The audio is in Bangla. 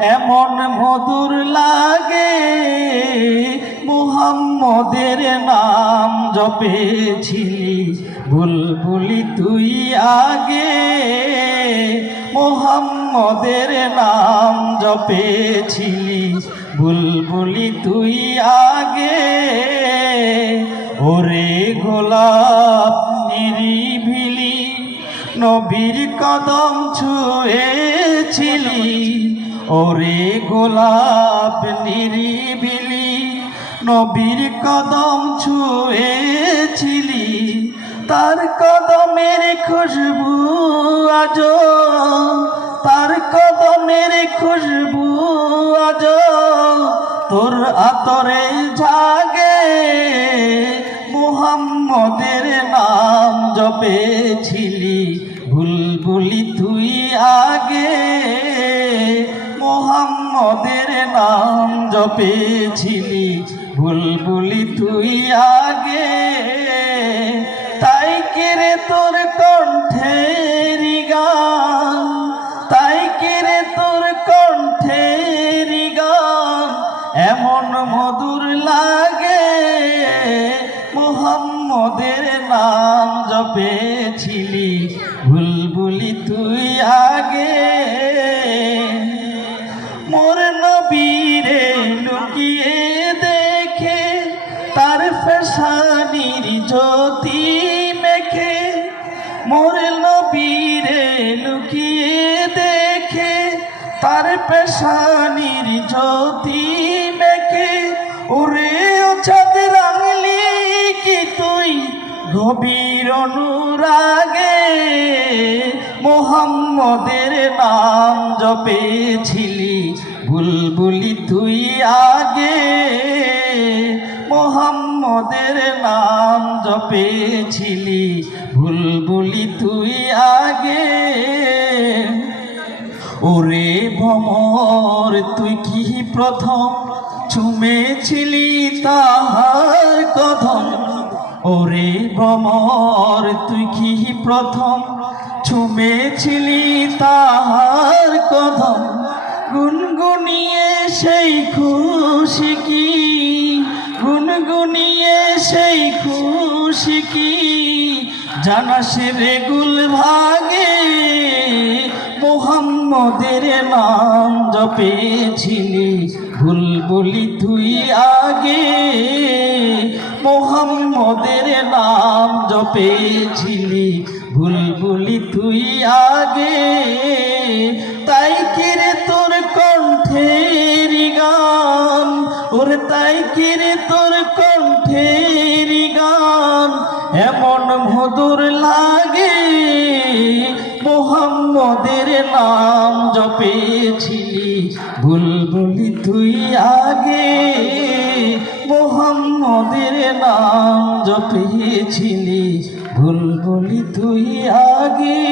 এমন মধুর লাগে, মোহাম্মদের নাম জপেছিলি। বুলবুলি তুই আগে, মোহাম্মদের নাম জপেছিলি। বুলবুলি তুই আগে, ওরে গোলাপ নিরিবিলি নবীর কদম ছুঁয়েছিলি। ওরে গোলাপ নিরিবিলি, নবীর কদম ছুঁয়েছিলি। তার কদমের খুশবু আজ তার কদমের খুশবু আজ তোর আতরে জাগে। মুহাম্মদের নাম জপেছিলি বুলবুলি তুই আগে। মোহাম্মদের নাম জপে ছিলি বুলবুলি তুই আগে। মোহাম্মদের নাম জপেছিলি। বুলবুলি তুই আগে। মোর নবীরে লুকিয়ে দেখে, তার ফেসানির জ্যোতি মেখে, মোর নবীরে লুকিয়ে দেখে, তার পেশানির জ্যোতি মেখে, ওরে গভীর অনুরাগে মোহাম্মদের নাম জপেছিলি, বুলবুলি তুই আগে। মোহাম্মদের নাম জপেছিলি, বুলবুলি তুই আগে। ওরে ভমর তুই কি প্রথম চুমেছিলি তাহার কদম? ওরে ভমর তুই কি প্রথম? চুমেছিলি তাহার কদম। গুনগুনিয়ে সেই খুশি কি? গুনগুনিয়ে সেই খুশি কি? জানাস রে গুল ভাগে মোহাম্মদের নাম জপেছিলি। বুলবুলি তুই আগে মোহাম্মদের নাম জপেছিলি বুলবুলি তুই আগে। তাই কিরে তোর কণ্ঠের গান? ওরে তাই কিরে তোর কণ্ঠের গান? এমন মধুর লাগে, মোহাম্মদের নাম জপেছিলি বুলবুলি তুই আগে। মোহাম্মদের নাম জপেছিলি বলি তুই আগে।